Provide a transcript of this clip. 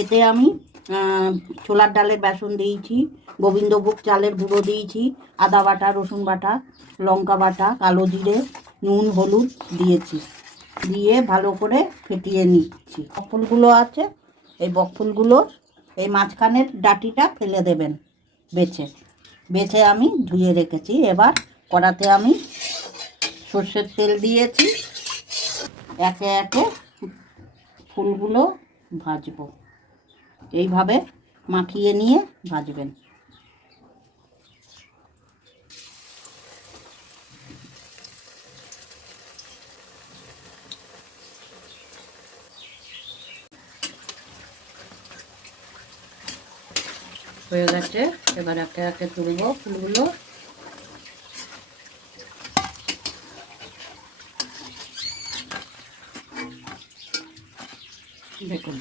এতে আমি ছোলার ডালের বেসন দিয়েছি, গোবিন্দভোগ চালের গুঁড়ো দিয়েছি, আদা বাটা, রসুন বাটা, লঙ্কা বাটা, কালো জিরে, নুন, হলুদ দিয়েছি। দিয়ে ভালো করে ফেটিয়ে নিচ্ছি। বকফুলগুলো আছে, এই বকফুলগুলোর এই মাঝখানের ডাঁটিটা ফেলে দেবেন বেছে বেছে আমি ধুয়ে রেখেছি। এবার কড়াতে আমি সর্ষের তেল দিয়েছি, একে একে ফুলগুলো ভাজবো। এইভাবে মাখিয়ে নিয়ে ভাজবেন। হয়ে গেছে, এবার একে একে তুলবো ফুলগুলো। দেখুন